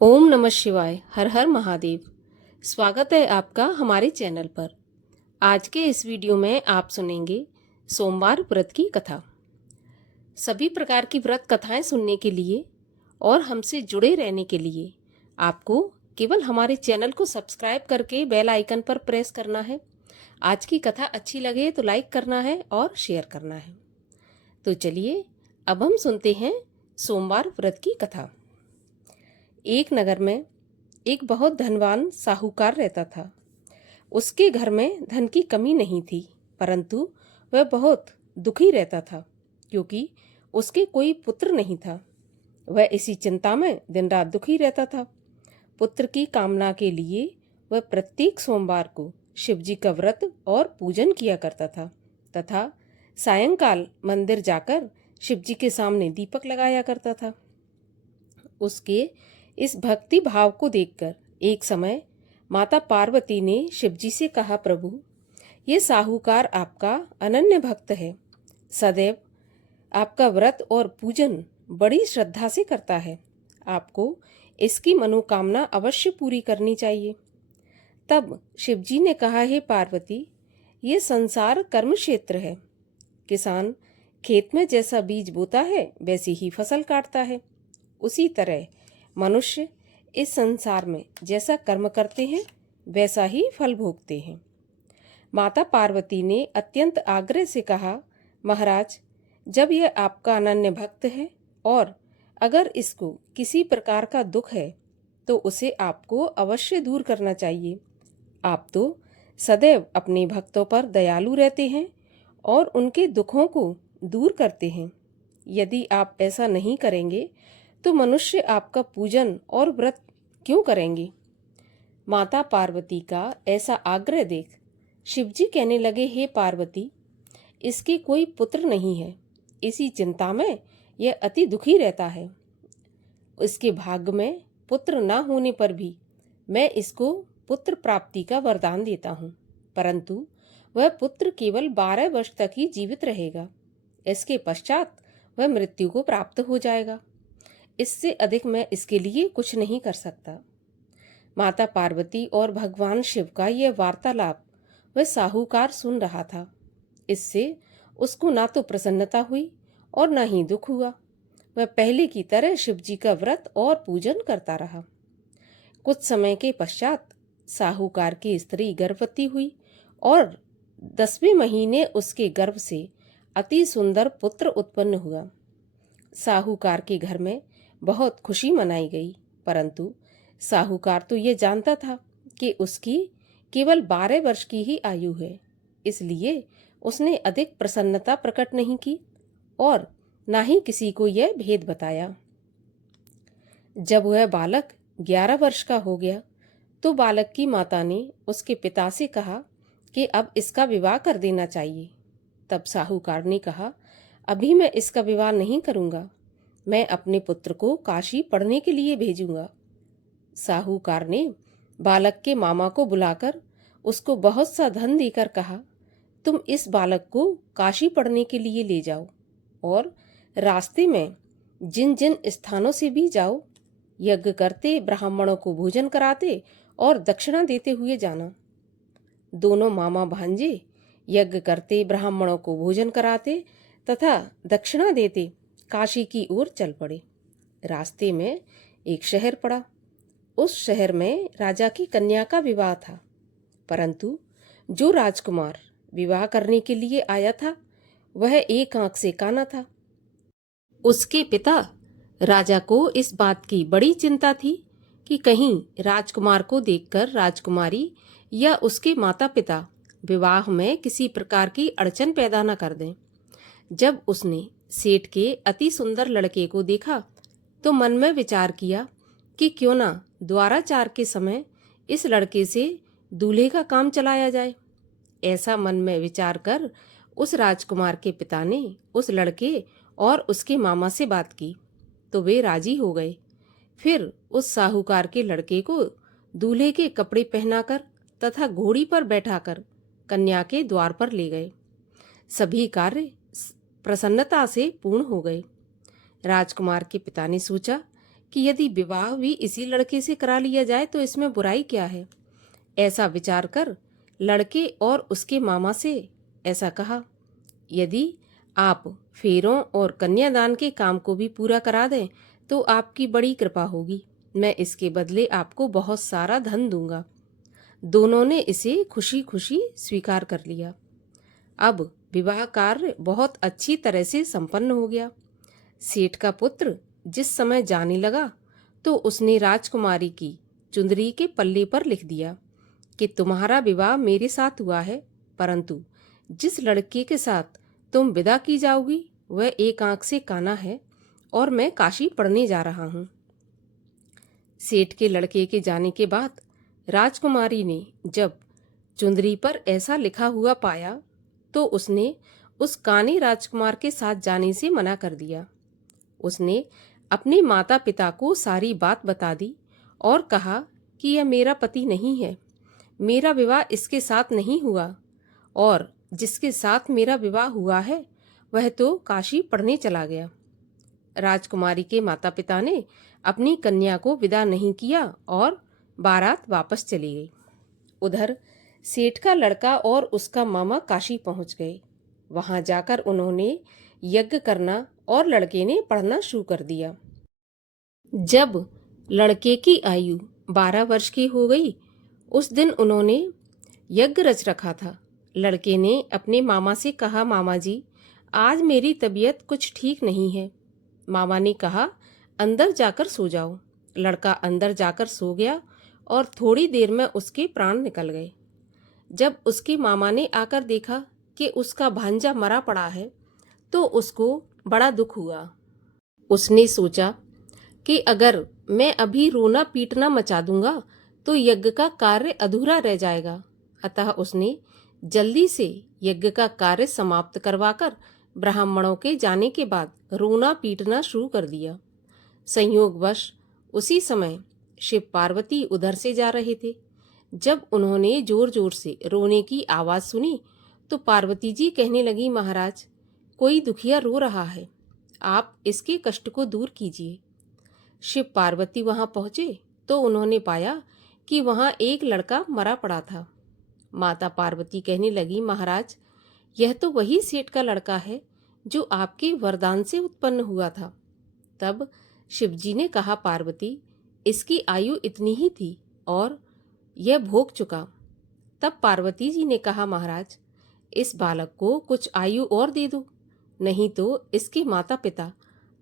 ओम नमः शिवाय। हर हर महादेव। स्वागत है आपका हमारे चैनल पर। आज के इस वीडियो में आप सुनेंगे सोमवार व्रत की कथा। सभी प्रकार की व्रत कथाएं सुनने के लिए और हमसे जुड़े रहने के लिए आपको केवल हमारे चैनल को सब्सक्राइब करके बेल आइकन पर प्रेस करना है। आज की कथा अच्छी लगे तो लाइक करना है और शेयर करना है। तो चलिए अब हम सुनते हैं सोमवार व्रत की कथा। एक नगर में एक बहुत धनवान साहूकार रहता था। उसके घर में धन की कमी नहीं थी, परंतु वह बहुत दुखी रहता था क्योंकि उसके कोई पुत्र नहीं था। वह इसी चिंता में दिन रात दुखी रहता था। पुत्र की कामना के लिए वह प्रत्येक सोमवार को शिव जी का व्रत और पूजन किया करता था तथा सायंकाल मंदिर जाकर शिव जी के सामने दीपक लगाया करता था। उसके इस भक्ति भाव को देखकर एक समय माता पार्वती ने शिवजी से कहा, प्रभु, ये साहूकार आपका अनन्य भक्त है, सदैव आपका व्रत और पूजन बड़ी श्रद्धा से करता है। आपको इसकी मनोकामना अवश्य पूरी करनी चाहिए। तब शिवजी ने कहा, हे पार्वती, ये संसार कर्म क्षेत्र है। किसान खेत में जैसा बीज बोता है वैसी ही फसल काटता है। उसी तरह मनुष्य इस संसार में जैसा कर्म करते हैं वैसा ही फल भोगते हैं। माता पार्वती ने अत्यंत आग्रह से कहा, महाराज, जब यह आपका अनन्य भक्त है और अगर इसको किसी प्रकार का दुख है तो उसे आपको अवश्य दूर करना चाहिए। आप तो सदैव अपने भक्तों पर दयालु रहते हैं और उनके दुखों को दूर करते हैं। यदि आप ऐसा नहीं करेंगे तो मनुष्य आपका पूजन और व्रत क्यों करेंगे? माता पार्वती का ऐसा आग्रह देख शिवजी कहने लगे, हे पार्वती, इसके कोई पुत्र नहीं है। इसी चिंता में यह अति दुखी रहता है। इसके भाग्य में पुत्र न होने पर भी मैं इसको पुत्र प्राप्ति का वरदान देता हूँ, परंतु वह पुत्र केवल 12 वर्ष तक ही जीवित रहेगा। इसके पश्चात वह मृत्यु को प्राप्त हो जाएगा। इससे अधिक मैं इसके लिए कुछ नहीं कर सकता। माता पार्वती और भगवान शिव का यह वार्तालाप वह साहूकार सुन रहा था। इससे उसको ना तो प्रसन्नता हुई और ना ही दुख हुआ। वह पहले की तरह शिव जी का व्रत और पूजन करता रहा। कुछ समय के पश्चात साहूकार की स्त्री गर्भवती हुई और 10वें महीने उसके गर्भ से अति सुंदर पुत्र उत्पन्न हुआ। साहूकार के घर में बहुत खुशी मनाई गई, परंतु साहूकार तो ये जानता था कि उसकी केवल 12 वर्ष की ही आयु है, इसलिए उसने अधिक प्रसन्नता प्रकट नहीं की और ना ही किसी को यह भेद बताया। जब वह बालक 11 वर्ष का हो गया तो बालक की माता ने उसके पिता से कहा कि अब इसका विवाह कर देना चाहिए। तब साहूकार ने कहा, अभी मैं इसका विवाह नहीं करूंगा, मैं अपने पुत्र को काशी पढ़ने के लिए भेजूंगा। साहूकार ने बालक के मामा को बुलाकर उसको बहुत सा धन देकर कहा, तुम इस बालक को काशी पढ़ने के लिए ले जाओ और रास्ते में जिन जिन स्थानों से भी जाओ, यज्ञ करते, ब्राह्मणों को भोजन कराते और दक्षिणा देते हुए जाना। दोनों मामा भांजे यज्ञ करते, ब्राह्मणों को भोजन कराते तथा दक्षिणा देते काशी की ओर चल पड़े। रास्ते में एक शहर पड़ा। उस शहर में राजा की कन्या का विवाह था, परंतु जो राजकुमार विवाह करने के लिए आया था वह एक आंख से काना था। उसके पिता राजा को इस बात की बड़ी चिंता थी कि कहीं राजकुमार को देखकर राजकुमारी या उसके माता पिता विवाह में किसी प्रकार की अड़चन पैदा न कर दें। जब उसने सेठ के अति सुंदर लड़के को देखा तो मन में विचार किया कि क्यों ना द्वाराचार के समय इस लड़के से दूल्हे का काम चलाया जाए। ऐसा मन में विचार कर उस राजकुमार के पिता ने उस लड़के और उसके मामा से बात की तो वे राजी हो गए। फिर उस साहूकार के लड़के को दूल्हे के कपड़े पहनाकर तथा घोड़ी पर बैठाकर कन्या के द्वार पर ले गए। सभी कार्य प्रसन्नता से पूर्ण हो गए। राजकुमार के पिता ने सोचा कि यदि विवाह भी इसी लड़के से करा लिया जाए तो इसमें बुराई क्या है। ऐसा विचार कर लड़के और उसके मामा से ऐसा कहा, यदि आप फेरों और कन्यादान के काम को भी पूरा करा दें तो आपकी बड़ी कृपा होगी। मैं इसके बदले आपको बहुत सारा धन दूंगा। दोनों ने इसे खुशी खुशी स्वीकार कर लिया। अब विवाह कार्य बहुत अच्छी तरह से संपन्न हो गया। सेठ का पुत्र जिस समय जाने लगा तो उसने राजकुमारी की चुंदरी के पल्ले पर लिख दिया कि तुम्हारा विवाह मेरे साथ हुआ है, परंतु जिस लड़के के साथ तुम विदा की जाओगी वह एक आंख से काना है और मैं काशी पढ़ने जा रहा हूँ। सेठ के लड़के के जाने के बाद राजकुमारी ने जब चुंदरी पर ऐसा लिखा हुआ पाया तो उसने उस काने राजकुमार के साथ जाने से मना कर दिया। उसने अपने माता पिता को सारी बात बता दी और कहा कि यह मेरा पति नहीं है, मेरा विवाह इसके साथ नहीं हुआ और जिसके साथ मेरा विवाह हुआ है वह तो काशी पढ़ने चला गया। राजकुमारी के माता पिता ने अपनी कन्या को विदा नहीं किया और बारात वापस चली गई। उधर सेठ का लड़का और उसका मामा काशी पहुंच गए। वहां जाकर उन्होंने यज्ञ करना और लड़के ने पढ़ना शुरू कर दिया। जब लड़के की आयु 12 वर्ष की हो गई, उस दिन उन्होंने यज्ञ रच रखा था। लड़के ने अपने मामा से कहा, मामा जी, आज मेरी तबीयत कुछ ठीक नहीं है। मामा ने कहा, अंदर जाकर सो जाओ। लड़का अंदर जाकर सो गया और थोड़ी देर में उसके प्राण निकल गए। जब उसके मामा ने आकर देखा कि उसका भांजा मरा पड़ा है तो उसको बड़ा दुख हुआ। उसने सोचा कि अगर मैं अभी रोना पीटना मचा दूंगा तो यज्ञ का कार्य अधूरा रह जाएगा। अतः उसने जल्दी से यज्ञ का कार्य समाप्त करवाकर ब्राह्मणों के जाने के बाद रोना पीटना शुरू कर दिया। संयोगवश उसी समय शिव पार्वती उधर से जा रहे थे। जब उन्होंने जोर जोर से रोने की आवाज सुनी तो पार्वती जी कहने लगी, महाराज, कोई दुखिया रो रहा है, आप इसके कष्ट को दूर कीजिए। शिव पार्वती वहां पहुंचे तो उन्होंने पाया कि वहां एक लड़का मरा पड़ा था। माता पार्वती कहने लगी, महाराज, यह तो वही सेठ का लड़का है जो आपके वरदान से उत्पन्न हुआ था। तब शिवजी ने कहा, पार्वती, इसकी आयु इतनी ही थी और यह भोग चुका। तब पार्वती जी ने कहा, महाराज, इस बालक को कुछ आयु और दे दो, नहीं तो इसके माता पिता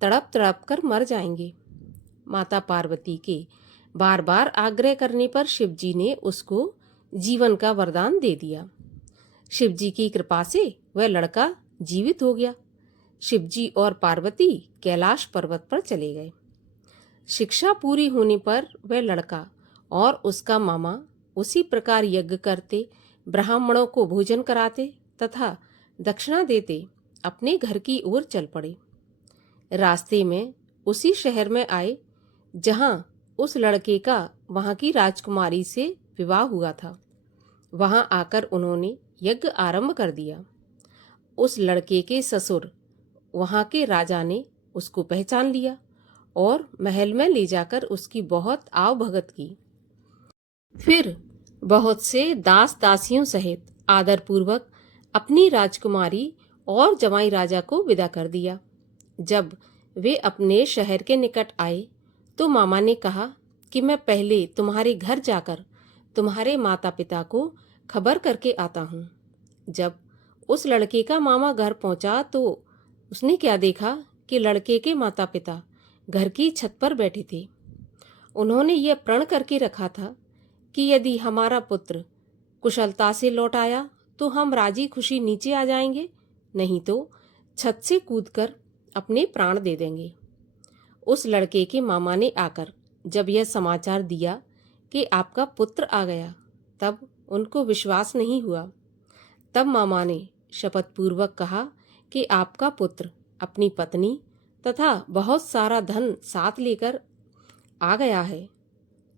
तड़प तड़प कर मर जाएंगे। माता पार्वती के बार बार आग्रह करने पर शिवजी ने उसको जीवन का वरदान दे दिया। शिवजी की कृपा से वह लड़का जीवित हो गया। शिवजी और पार्वती कैलाश पर्वत पर चले गए। शिक्षा पूरी होने पर वह लड़का और उसका मामा उसी प्रकार यज्ञ करते, ब्राह्मणों को भोजन कराते तथा दक्षिणा देते अपने घर की ओर चल पड़े। रास्ते में उसी शहर में आए जहां उस लड़के का वहां की राजकुमारी से विवाह हुआ था। वहां आकर उन्होंने यज्ञ आरंभ कर दिया। उस लड़के के ससुर वहां के राजा ने उसको पहचान लिया और महल में ले जाकर उसकी बहुत आवभगत की। फिर बहुत से दास दासियों सहित आदरपूर्वक अपनी राजकुमारी और जमाई राजा को विदा कर दिया। जब वे अपने शहर के निकट आए तो मामा ने कहा कि मैं पहले तुम्हारे घर जाकर तुम्हारे माता पिता को खबर करके आता हूँ। जब उस लड़के का मामा घर पहुंचा तो उसने क्या देखा कि लड़के के माता पिता घर की छत पर बैठे थे। उन्होंने यह प्रण करके रखा था कि यदि हमारा पुत्र कुशलता से लौट आया तो हम राजी खुशी नीचे आ जाएंगे, नहीं तो छत से कूदकर अपने प्राण दे देंगे। उस लड़के के मामा ने आकर जब यह समाचार दिया कि आपका पुत्र आ गया, तब उनको विश्वास नहीं हुआ। तब मामा ने शपथ पूर्वक कहा कि आपका पुत्र अपनी पत्नी तथा बहुत सारा धन साथ लेकर आ गया है।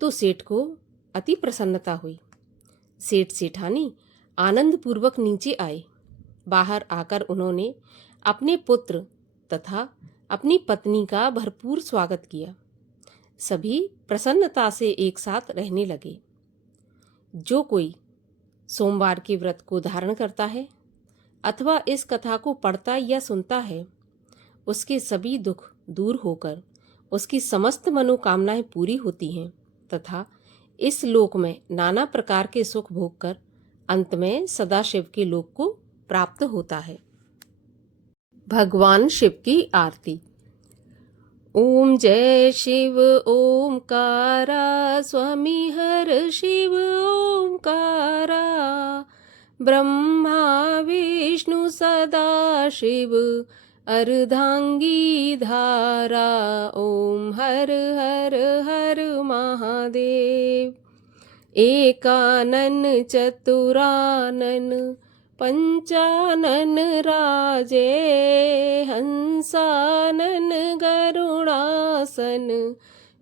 तो सेठ को अति प्रसन्नता हुई। सेठ सेठानी आनंद पूर्वक नीचे आए। बाहर आकर उन्होंने अपने पुत्र तथा अपनी पत्नी का भरपूर स्वागत किया। सभी प्रसन्नता से एक साथ रहने लगे। जो कोई सोमवार के व्रत को धारण करता है अथवा इस कथा को पढ़ता या सुनता है, उसके सभी दुख दूर होकर उसकी समस्त मनोकामनाएं पूरी होती हैं तथा इस लोक में नाना प्रकार के सुख भोगकर अंत में सदाशिव के लोक को प्राप्त होता है। भगवान शिव की आरती। ओम जय शिव ओमकारा, स्वामी हर शिव ओमकारा, ब्रह्मा विष्णु सदा शिव अर्धांगी धारा। ओम हर हर हर महादेव। एकानन चतुरानन पंचानन राजे, हंसानन गरुड़ासन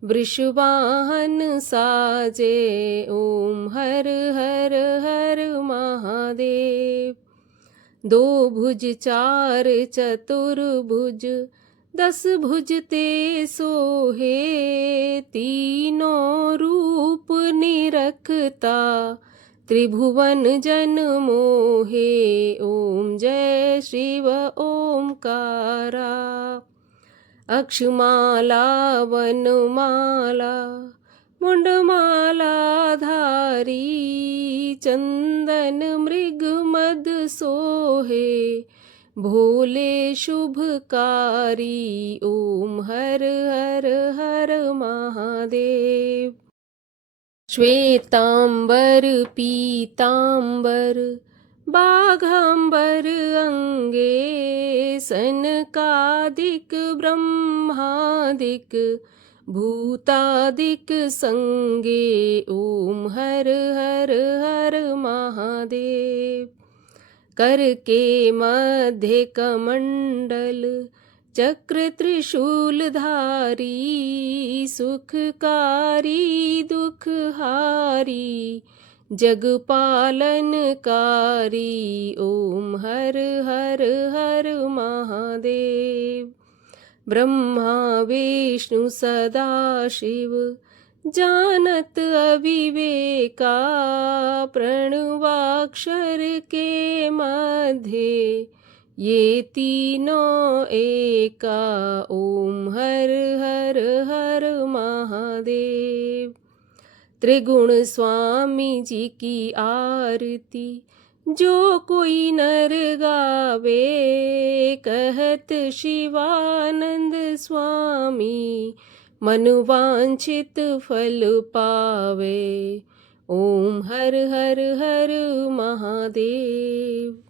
वृषवाहन साजे। ओम हर हर हर महादेव। दो भुज चार चतुर्भुज, 10 भुज ते सोहे, तीनों रूप निरखता त्रिभुवन जन मोहे। ओम जय शिव ओमकारा। अक्षमाला वनमाला मुंडमाला धारी, चंदन मृग मद सोहे, भोले शुभकारी। ओम हर हर हर महादेव। श्वेतांबर पीतांबर बाघांबर अंगे, सनकादिक ब्रह्मादिक भूतादिक संगे। ओम हर हर हर महादेव। करके मध्य कमंडल चक्र त्रिशूल धारी, सुखकारी दुखहारी जगपालनकारी। ओम हर हर हर महादेव। ब्रह्मा विष्णु सदा शिव जानत अविवेका, प्रणवाक्षर के मध्य ये तीनों एका। ओम हर हर हर महादेव। त्रिगुण स्वामी जी की आरती जो कोई नर गावे, कहत शिवानंद स्वामी मन वांछित फल पावे। ओम हर हर हर महादेव।